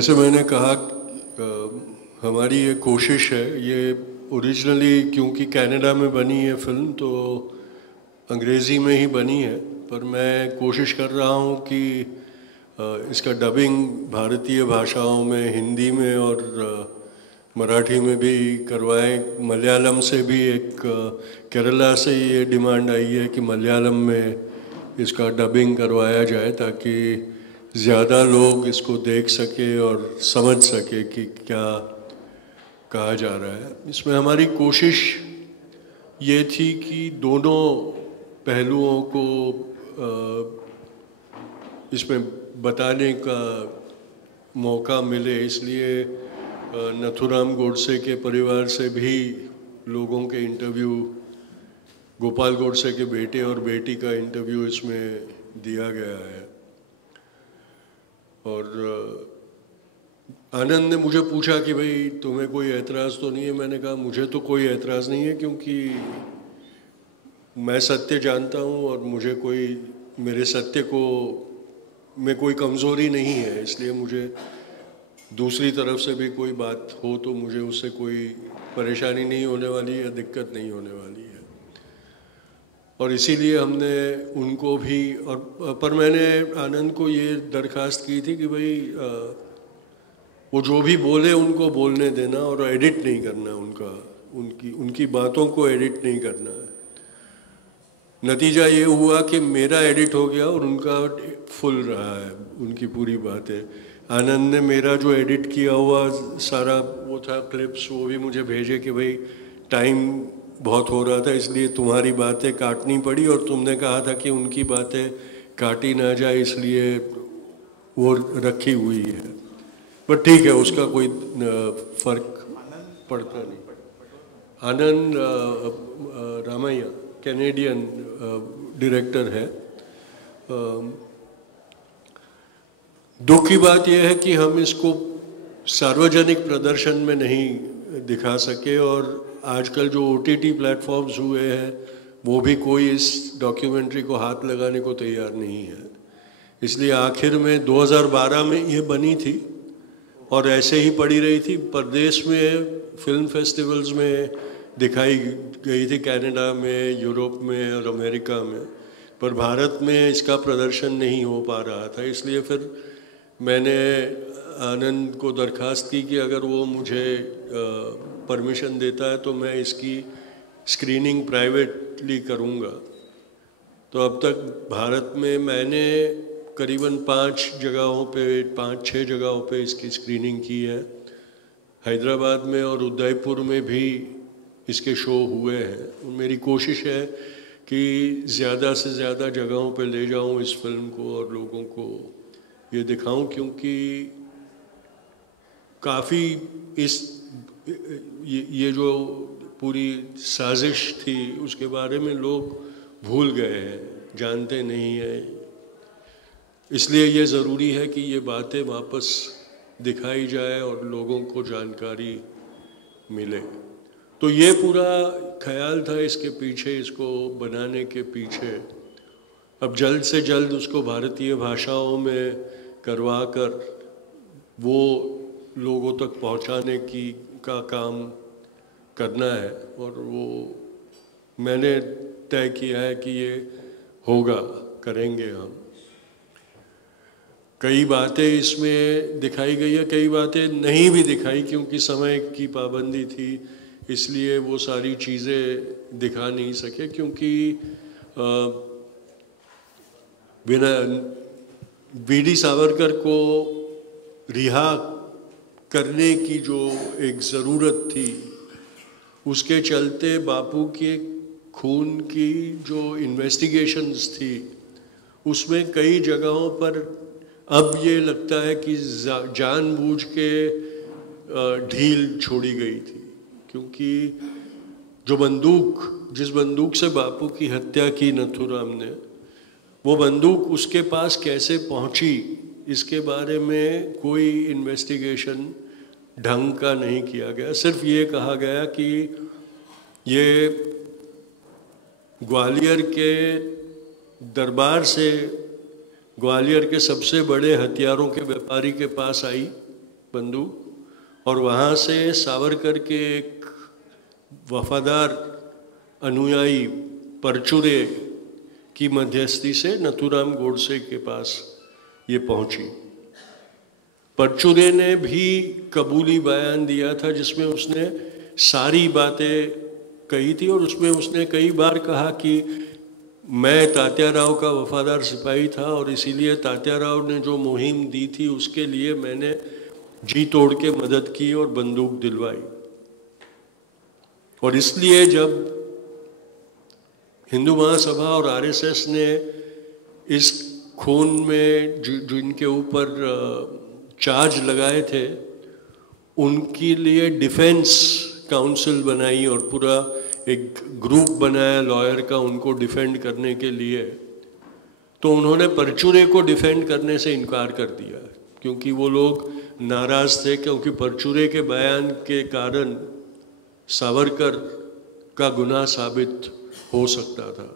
जैसे मैंने कहा हमारी ये कोशिश है, ये ओरिजिनली क्योंकि कनाडा में बनी है फिल्म तो अंग्रेज़ी में ही बनी है, पर मैं कोशिश कर रहा हूँ कि इसका डबिंग भारतीय भाषाओं में, हिंदी में और मराठी में भी करवाएं। मलयालम से भी एक केरला से ये डिमांड आई है कि मलयालम में इसका डबिंग करवाया जाए ताकि ज़्यादा लोग इसको देख सके और समझ सके कि क्या कहा जा रहा है। इसमें हमारी कोशिश ये थी कि दोनों पहलुओं को इसमें बताने का मौका मिले, इसलिए नथुराम गोडसे के परिवार से भी लोगों के इंटरव्यू, गोपाल गोडसे के बेटे और बेटी का इंटरव्यू इसमें दिया गया है। और आनंद ने मुझे पूछा कि भाई तुम्हें कोई एतराज़ तो नहीं है। मैंने कहा मुझे तो कोई एतराज़ नहीं है, क्योंकि मैं सत्य जानता हूँ और मुझे कोई, मेरे सत्य को में कोई कमज़ोरी नहीं है, इसलिए मुझे दूसरी तरफ से भी कोई बात हो तो मुझे उससे कोई परेशानी नहीं होने वाली या दिक्कत नहीं होने वाली है। और इसीलिए हमने उनको भी पर मैंने आनंद को ये दरख्वास्त की थी कि भाई वो जो भी बोले उनको बोलने देना और एडिट नहीं करना, उनकी बातों को एडिट नहीं करना है। नतीजा ये हुआ कि मेरा एडिट हो गया और उनका फुल रहा है, उनकी पूरी बातें। आनंद ने मेरा जो एडिट किया हुआ सारा वो था क्लिप्स, वो भी मुझे भेजे कि भाई टाइम बहुत हो रहा था इसलिए तुम्हारी बातें काटनी पड़ी और तुमने कहा था कि उनकी बातें काटी ना जाए, इसलिए वो रखी हुई है। पर ठीक है, उसका कोई फर्क पड़ता नहीं। आनंद रामैया कैनेडियन डायरेक्टर है। दुख की बात यह है कि हम इसको सार्वजनिक प्रदर्शन में नहीं दिखा सके और आजकल जो OTT प्लेटफॉर्म्स हुए हैं वो भी कोई इस डॉक्यूमेंट्री को हाथ लगाने को तैयार नहीं है। इसलिए आखिर में 2012 में ये बनी थी और ऐसे ही पड़ी रही थी। परदेश में फिल्म फेस्टिवल्स में दिखाई गई थी, कनाडा में, यूरोप में और अमेरिका में, पर भारत में इसका प्रदर्शन नहीं हो पा रहा था। इसलिए फिर मैंने आनंद को दरख्वास्त की कि अगर वो मुझे परमिशन देता है तो मैं इसकी स्क्रीनिंग प्राइवेटली करूँगा। तो अब तक भारत में मैंने करीबन 5 जगहों पे, 5-6 जगहों पे इसकी स्क्रीनिंग की है। हैदराबाद में और उदयपुर में भी इसके शो हुए हैं। मेरी कोशिश है कि ज़्यादा से ज़्यादा जगहों पे ले जाऊं इस फिल्म को और लोगों को ये दिखाऊं, क्योंकि काफ़ी ये जो पूरी साजिश थी उसके बारे में लोग भूल गए हैं, जानते नहीं हैं। इसलिए ये ज़रूरी है कि ये बातें वापस दिखाई जाए और लोगों को जानकारी मिले। तो ये पूरा ख्याल था इसके पीछे, इसको बनाने के पीछे। अब जल्द से जल्द उसको भारतीय भाषाओं में करवा कर वो लोगों तक पहुंचाने का काम करना है और वो मैंने तय किया है कि ये होगा, करेंगे हम। कई बातें इसमें दिखाई गई है, कई बातें नहीं भी दिखाई, क्योंकि समय की पाबंदी थी, इसलिए वो सारी चीज़ें दिखा नहीं सके। क्योंकि बिना वीडी सावरकर को रिहा करने की जो एक ज़रूरत थी, उसके चलते बापू के खून की जो इन्वेस्टिगेशंस थी उसमें कई जगहों पर अब ये लगता है कि जानबूझ के ढील छोड़ी गई थी। क्योंकि जो जिस बंदूक से बापू की हत्या की नथुराम ने, वो बंदूक उसके पास कैसे पहुंची इसके बारे में कोई इन्वेस्टिगेशन ढंग का नहीं किया गया। सिर्फ ये कहा गया कि ये ग्वालियर के दरबार से, ग्वालियर के सबसे बड़े हथियारों के व्यापारी के पास आई बंदूक, और वहाँ से सावरकर के एक वफादार अनुयायी परचुरे की मध्यस्थी से नथुराम गोडसे के पास ये पहुंची। परचुरे ने भी कबूली बयान दिया था जिसमें उसने सारी बातें कही थी, और उसमें उसने कई बार कहा कि मैं तात्याराव का वफादार सिपाही था और इसीलिए तात्याराव ने जो मुहिम दी थी उसके लिए मैंने जी तोड़ के मदद की और बंदूक दिलवाई। और इसलिए जब हिंदू महासभा और आरएसएस ने इस खून में जिनके ऊपर चार्ज लगाए थे उनके लिए डिफेंस काउंसिल बनाई और पूरा एक ग्रुप बनाया लॉयर का उनको डिफेंड करने के लिए, तो उन्होंने परचुरे को डिफेंड करने से इनकार कर दिया क्योंकि वो लोग नाराज थे, क्योंकि परचुरे के बयान के कारण सावरकर का गुनाह साबित हो सकता था,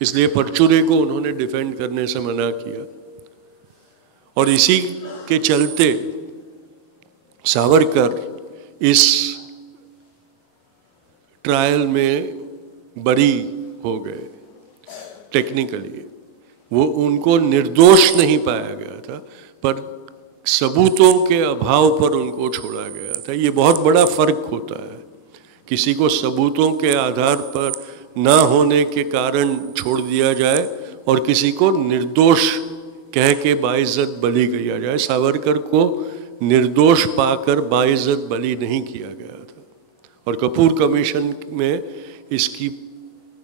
इसलिए परचुरे को उन्होंने डिफेंड करने से मना किया। और इसी के चलते सावरकर इस ट्रायल में बरी हो गए। टेक्निकली वो उनको निर्दोष नहीं पाया गया था, पर सबूतों के अभाव पर उनको छोड़ा गया था। ये बहुत बड़ा फर्क होता है, किसी को सबूतों के आधार पर ना होने के कारण छोड़ दिया जाए और किसी को निर्दोष कह के बाइज्जत बलि किया जाए। सावरकर को निर्दोष पाकर बाइज्जत बलि नहीं किया गया था, और कपूर कमीशन में इसकी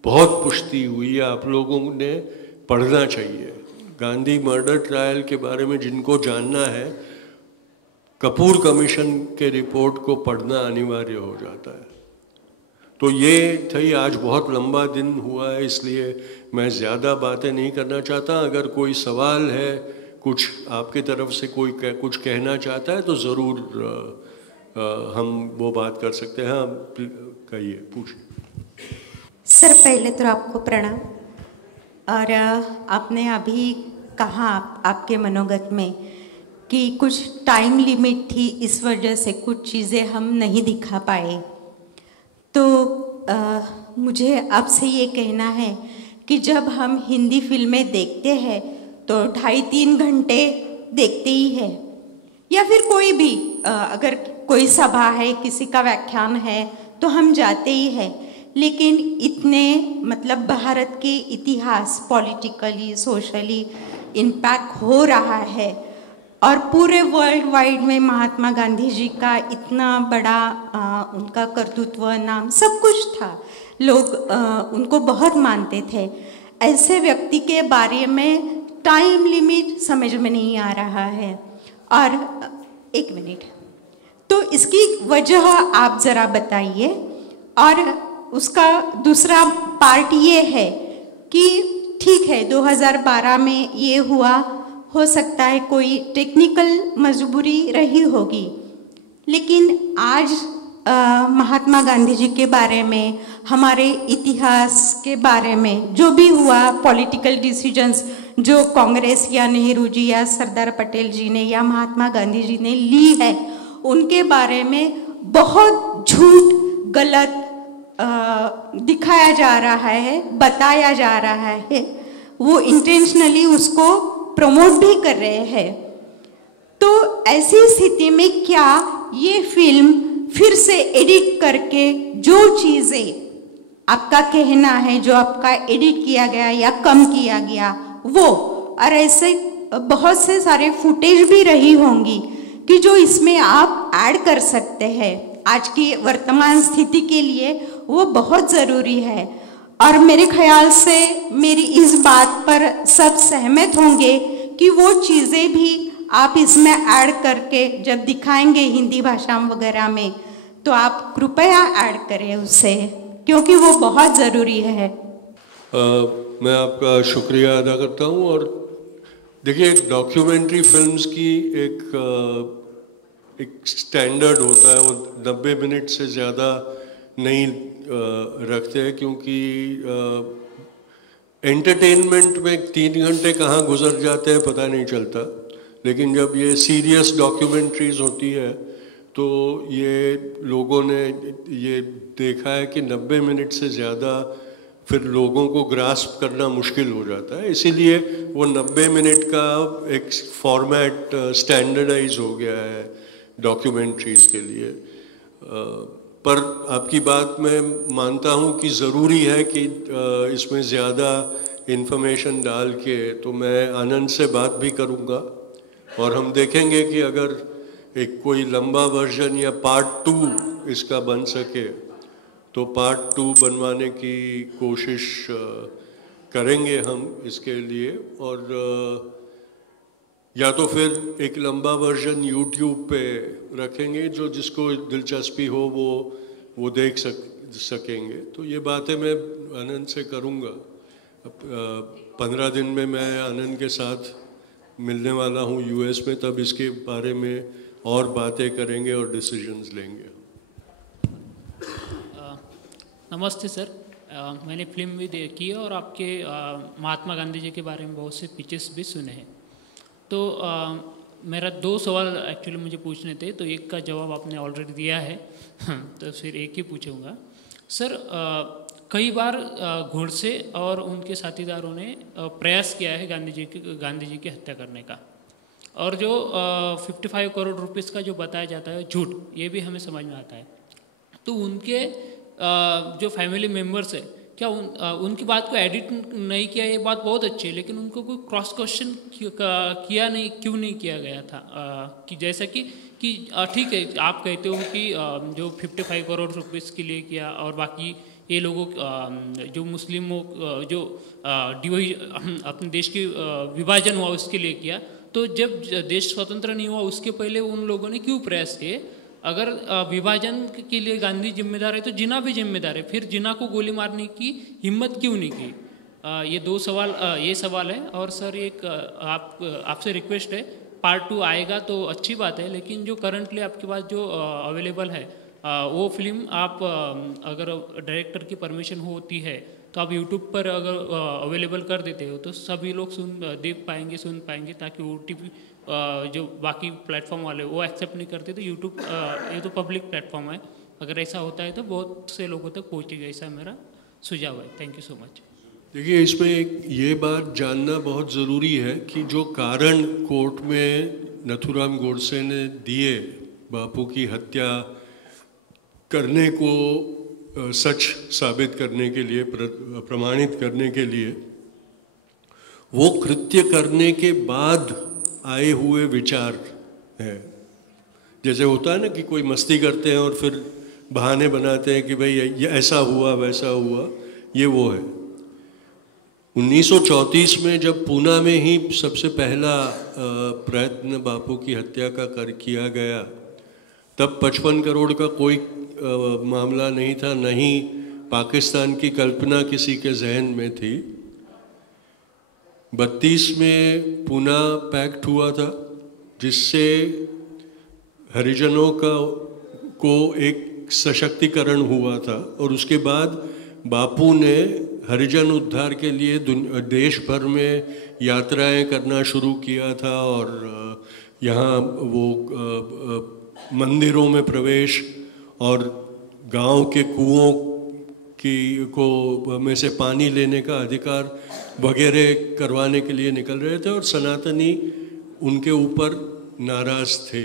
बहुत पुष्टि हुई है। आप लोगों ने पढ़ना चाहिए। गांधी मर्डर ट्रायल के बारे में जिनको जानना है, कपूर कमीशन के रिपोर्ट को पढ़ना अनिवार्य हो जाता है। तो ये थी, आज बहुत लंबा दिन हुआ है इसलिए मैं ज़्यादा बातें नहीं करना चाहता। अगर कोई सवाल है, कुछ आपके तरफ से कोई कुछ कहना चाहता है तो ज़रूर हम वो बात कर सकते हैं। हाँ कहिए, पूछिए। सर पहले तो आपको प्रणाम। और आपने अभी कहा आपके मनोगत में कि कुछ टाइम लिमिट थी, इस वजह से कुछ चीज़ें हम नहीं दिखा पाए। तो मुझे आपसे ये कहना है कि जब हम हिंदी फिल्में देखते हैं तो 2.5-3 घंटे देखते ही है, या फिर कोई भी अगर कोई सभा है, किसी का व्याख्यान है तो हम जाते ही हैं। लेकिन इतने मतलब भारत के इतिहास, पॉलिटिकली, सोशली इम्पैक्ट हो रहा है और पूरे वर्ल्ड वाइड में महात्मा गांधी जी का इतना बड़ा उनका कर्तृत्व, नाम सब कुछ था, लोग उनको बहुत मानते थे। ऐसे व्यक्ति के बारे में टाइम लिमिट समझ में नहीं आ रहा है। और एक मिनट, तो इसकी वजह आप ज़रा बताइए। और उसका दूसरा पार्ट ये है कि ठीक है 2012 में ये हुआ, हो सकता है कोई टेक्निकल मजबूरी रही होगी, लेकिन आज महात्मा गांधी जी के बारे में, हमारे इतिहास के बारे में जो भी हुआ, पॉलिटिकल डिसीजंस जो कांग्रेस या नेहरू जी या सरदार पटेल जी ने या महात्मा गांधी जी ने ली है, उनके बारे में बहुत झूठ, गलत दिखाया जा रहा है, बताया जा रहा है। वो इंटेंशनली उसको प्रमोट भी कर रहे हैं। तो ऐसी स्थिति में क्या ये फिल्म फिर से एडिट करके जो चीज़ें आपका कहना है, जो आपका एडिट किया गया या कम किया गया वो, और ऐसे बहुत से सारे फुटेज भी रही होंगी कि जो इसमें आप ऐड कर सकते हैं आज की वर्तमान स्थिति के लिए, वो बहुत ज़रूरी है। और मेरे ख्याल से मेरी इस बात पर सब सहमत होंगे कि वो चीज़ें भी आप इसमें ऐड करके जब दिखाएंगे हिंदी भाषा वगैरह में, तो आप कृपया ऐड करें उसे, क्योंकि वो बहुत ज़रूरी है। मैं आपका शुक्रिया अदा करता हूँ। और देखिए, डॉक्यूमेंट्री फिल्म्स की एक स्टैंडर्ड होता है, वो 90 मिनट से ज़्यादा नहीं रखते हैं, क्योंकि एंटरटेनमेंट में 3 घंटे कहाँ गुजर जाते हैं पता नहीं चलता। लेकिन जब ये सीरियस डॉक्यूमेंट्रीज होती है तो ये लोगों ने ये देखा है कि 90 मिनट से ज़्यादा फिर लोगों को ग्रास्प करना मुश्किल हो जाता है, इसीलिए वो 90 मिनट का एक फॉर्मेट स्टैंडर्डाइज हो गया है डॉक्यूमेंट्रीज के लिए। पर आपकी बात मैं मानता हूँ कि ज़रूरी है कि इसमें ज़्यादा इन्फॉर्मेशन डाल के, तो मैं आनंद से बात भी करूँगा और हम देखेंगे कि अगर एक कोई लंबा वर्जन या पार्ट 2 इसका बन सके तो पार्ट 2 बनवाने की कोशिश करेंगे हम इसके लिए। और या तो फिर एक लंबा वर्जन YouTube पे रखेंगे, जो जिसको दिलचस्पी हो वो देख सकेंगे। तो ये बातें मैं आनंद से करूँगा। 15 दिन में मैं आनंद के साथ मिलने वाला हूँ US में, तब इसके बारे में और बातें करेंगे और डिसीजंस लेंगे। नमस्ते सर, मैंने फिल्म भी देखी है और आपके महात्मा गांधी जी के बारे में बहुत से पिक्चर्स भी सुने हैं। तो मेरा 2 सवाल एक्चुअली मुझे पूछने थे, तो एक का जवाब आपने ऑलरेडी दिया है तो फिर एक ही पूछूंगा। सर, कई बार गोडसे और उनके साथीदारों ने प्रयास किया है गांधी जी की हत्या करने का, और जो 55 करोड़ रुपीस का जो बताया जाता है झूठ, ये भी हमें समझ में आता है। तो उनके जो फैमिली मेम्बर्स है, क्या उनकी बात को एडिट नहीं किया? ये बात बहुत अच्छी है, लेकिन उनको कोई क्रॉस क्वेश्चन किया नहीं, क्यों नहीं किया गया था? कि जैसा कि ठीक है, आप कहते हो कि जो 55 करोड़ रुपीस के लिए किया, और बाकी ये लोगों जो मुस्लिमों जो अपने देश की विभाजन हुआ उसके लिए किया, तो जब देश स्वतंत्र नहीं हुआ उसके पहले उन लोगों ने क्यों प्रयास किए? अगर विभाजन के लिए गांधी जिम्मेदार है तो जिन्ना भी जिम्मेदार है, फिर जिन्ना को गोली मारने की हिम्मत क्यों नहीं की? ये 2 सवाल, ये सवाल है। और सर, एक आपसे रिक्वेस्ट है, पार्ट 2 आएगा तो अच्छी बात है, लेकिन जो करंटली आपके पास जो अवेलेबल है वो फिल्म आप अगर डायरेक्टर की परमिशन होती है तो आप YouTube पर अगर अवेलेबल कर देते हो तो सभी लोग देख पाएंगे, सुन पाएंगे, ताकि OTP जो बाकी प्लेटफॉर्म वाले वो एक्सेप्ट नहीं करते। तो YouTube ये तो पब्लिक प्लेटफॉर्म है, अगर ऐसा होता है तो बहुत से लोगों तक पहुँचेगा, ऐसा मेरा सुझाव है। Thank you so much. देखिए, इसमें एक ये बात जानना बहुत ज़रूरी है कि जो कारण कोर्ट में नथुराम गोडसे ने दिए बापू की हत्या करने को सच साबित करने के लिए, प्रमाणित करने के लिए, वो कृत्य करने के बाद आए हुए विचार है। जैसे होता है ना कि कोई मस्ती करते हैं और फिर बहाने बनाते हैं कि भाई ये ऐसा हुआ वैसा हुआ, ये वो है। 1934 में जब पूना में ही सबसे पहला प्रयत्न बापू की हत्या का किया गया, तब 55 करोड़ का कोई मामला नहीं था, नहीं पाकिस्तान की कल्पना किसी के जहन में थी। 32 में पूना पैक्ट हुआ था, जिससे हरिजनों को एक सशक्तिकरण हुआ था, और उसके बाद बापू ने हरिजन उद्धार के लिए देश भर में यात्राएं करना शुरू किया था, और यहाँ वो मंदिरों में प्रवेश और गांव के कुओं को में से पानी लेने का अधिकार वगैरह करवाने के लिए निकल रहे थे, और सनातनी उनके ऊपर नाराज थे।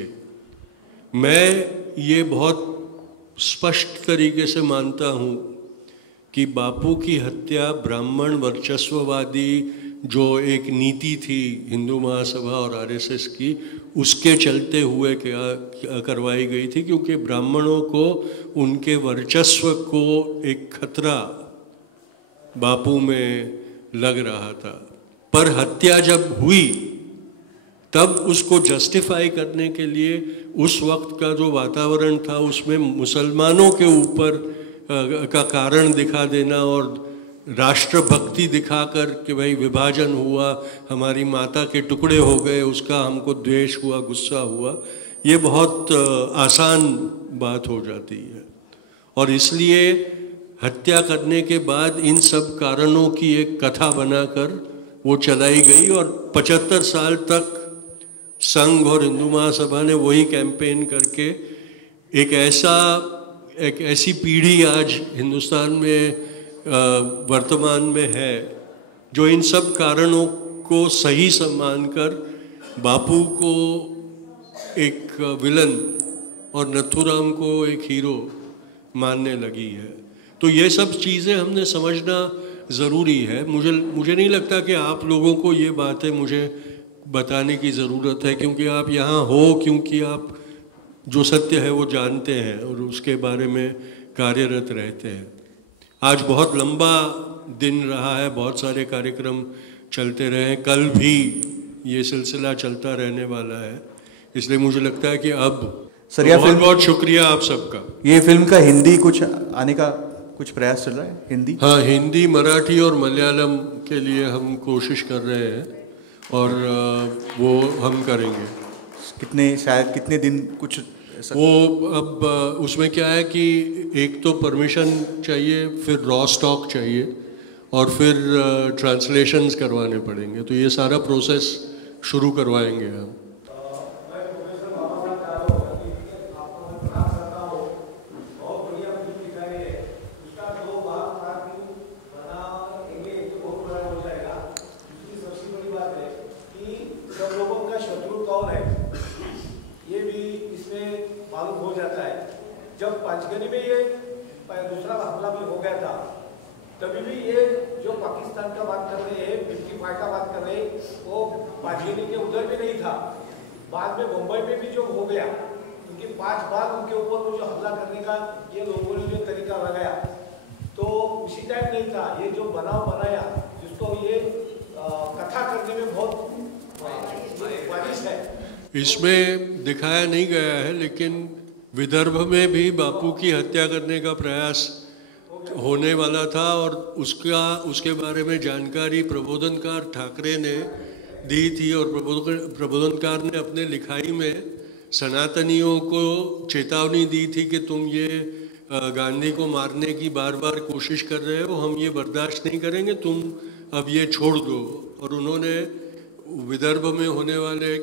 मैं ये बहुत स्पष्ट तरीके से मानता हूँ कि बापू की हत्या ब्राह्मण वर्चस्ववादी जो एक नीति थी हिंदू महासभा और आरएसएस की, उसके चलते हुए क्या करवाई गई थी, क्योंकि ब्राह्मणों को उनके वर्चस्व को एक खतरा बापू में लग रहा था। पर हत्या जब हुई तब उसको जस्टिफाई करने के लिए उस वक्त का जो वातावरण था उसमें मुसलमानों के ऊपर का कारण दिखा देना और राष्ट्रभक्ति दिखाकर कि भाई विभाजन हुआ, हमारी माता के टुकड़े हो गए, उसका हमको द्वेष हुआ, गुस्सा हुआ, ये बहुत आसान बात हो जाती है। और इसलिए हत्या करने के बाद इन सब कारणों की एक कथा बनाकर वो चलाई गई, और 75 साल तक संघ और हिंदू महासभा ने वही कैंपेन करके एक ऐसी पीढ़ी आज हिंदुस्तान में वर्तमान में है जो इन सब कारणों को सही मानकर बापू को एक विलन और नथुराम को एक हीरो मानने लगी है। तो ये सब चीज़ें हमने समझना ज़रूरी है। मुझे नहीं लगता कि आप लोगों को ये बातें मुझे बताने की ज़रूरत है, क्योंकि आप यहाँ हो, क्योंकि आप जो सत्य है वो जानते हैं और उसके बारे में कार्यरत रहते हैं। आज बहुत लंबा दिन रहा है, बहुत सारे कार्यक्रम चलते रहे, कल भी ये सिलसिला चलता रहने वाला है, इसलिए मुझे लगता है कि अब सर यह फिल्म, बहुत शुक्रिया आप सबका। ये फिल्म का हिंदी कुछ आने का कुछ प्रयास चल रहा है? हिंदी, हाँ, हिंदी, मराठी और मलयालम के लिए हम कोशिश कर रहे हैं और वो हम करेंगे। कितने दिन कुछ वो अब उसमें क्या है कि एक तो परमिशन चाहिए, फिर रॉ स्टॉक चाहिए और फिर ट्रांसलेशंस करवाने पड़ेंगे, तो ये सारा प्रोसेस शुरू करवाएंगे हम। जब पंचगनी में ये दूसरा हमला भी हो गया था, तभी भी ये जो पाकिस्तान का बात कर रहे हैं, 55 का बात कर रहे हैं, वो पंचगनी के उधर भी नहीं था। बाद में मुंबई में भी जो हो गया, क्योंकि 5 बार उनके ऊपर वो जो हमला करने का ये लोगों ने जो तरीका लगाया, तो उसी टाइम नहीं था। ये जो बनाव बनाया, जिसको ये कथा करने में बहुत वाजिश है, इसमें दिखाया नहीं गया है, लेकिन विदर्भ में भी बापू की हत्या करने का प्रयास होने वाला था और उसके बारे में जानकारी प्रबोधनकार ठाकरे ने दी थी और प्रबोधनकार ने अपने लिखाई में सनातनियों को चेतावनी दी थी कि तुम ये गांधी को मारने की बार बार कोशिश कर रहे हो, हम ये बर्दाश्त नहीं करेंगे, तुम अब ये छोड़ दो। और उन्होंने विदर्भ में होने वाले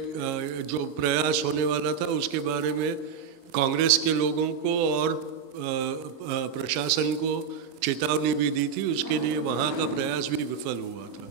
जो प्रयास होने वाला था उसके बारे में कांग्रेस के लोगों को और प्रशासन को चेतावनी भी दी थी। उसके लिए वहाँ का प्रयास भी विफल हुआ था।